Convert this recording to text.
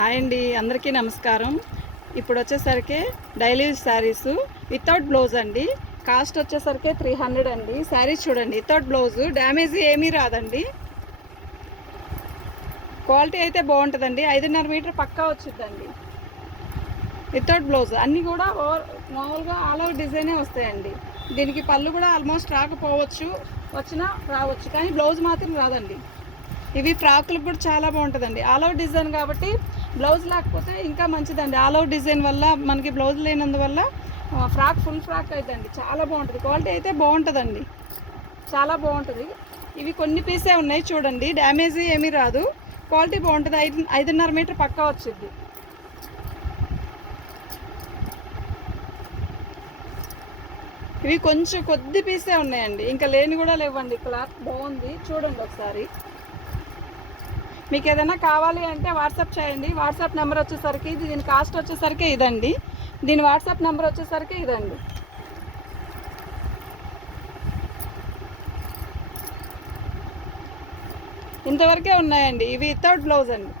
Hi అండి, అందరికీ నమస్కారం. ఇప్పుడు వచ్చేసరికి డైలీ శారీస్ వితౌట్ బ్లౌజ్ అండి. కాస్ట్ వచ్చేసరికి 300 అండి. శారీస్ చూడండి, వితౌట్ బ్లౌజ్, డ్యామేజ్ ఏమీ రాదండి. క్వాలిటీ అయితే బాగుంటుందండి. 5.5 మీటర్ పక్కా వచ్చిందండి. వితౌట్ బ్లౌజ్ అన్నీ కూడా మామూలుగా ఆల్ ఓవర్ డిజైనే వస్తాయండి. దీనికి పళ్ళు కూడా ఆల్మోస్ట్ రాకపోవచ్చు, వచ్చినా రావచ్చు, కానీ బ్లౌజ్ మాత్రం రాదండి. ఇవి ఫ్రాకులకు కూడా చాలా బాగుంటుందండి. ఆల్ ఓవర్ డిజైన్ కాబట్టి బ్లౌజ్ లేకపోతే ఇంకా మంచిదండి. ఆల్ ఓవర్ డిజైన్ వల్ల మనకి బ్లౌజ్ లేనందువల్ల ఫ్రాక్ ఫుల్ ఫ్రాక్ అవుతుందండి. చాలా బాగుంటుంది. క్వాలిటీ అయితే బాగుంటుందండి, చాలా బాగుంటుంది. ఇవి కొన్ని పీసే ఉన్నాయి చూడండి, డ్యామేజ్ ఏమీ రాదు, క్వాలిటీ బాగుంటుంది. 5.5 మీటర్ పక్కా వచ్చింది. ఇవి కొంచెం కొద్ది పీసే ఉన్నాయండి, ఇంకా లేని కూడా లేవండి. క్లాత్ బాగుంది, చూడండి ఒకసారి. మీకు ఏదైనా కావాలి అంటే వాట్సాప్ చేయండి. వాట్సాప్ నెంబర్ వచ్చేసరికి దీని కాస్ట్ వచ్చేసరికి ఇదండి. దీని వాట్సాప్ నెంబర్ వచ్చేసరికి ఇదండి. ఇంతవరకే ఉన్నాయండి. ఇవి వితౌట్ బ్లౌజ్ అండి.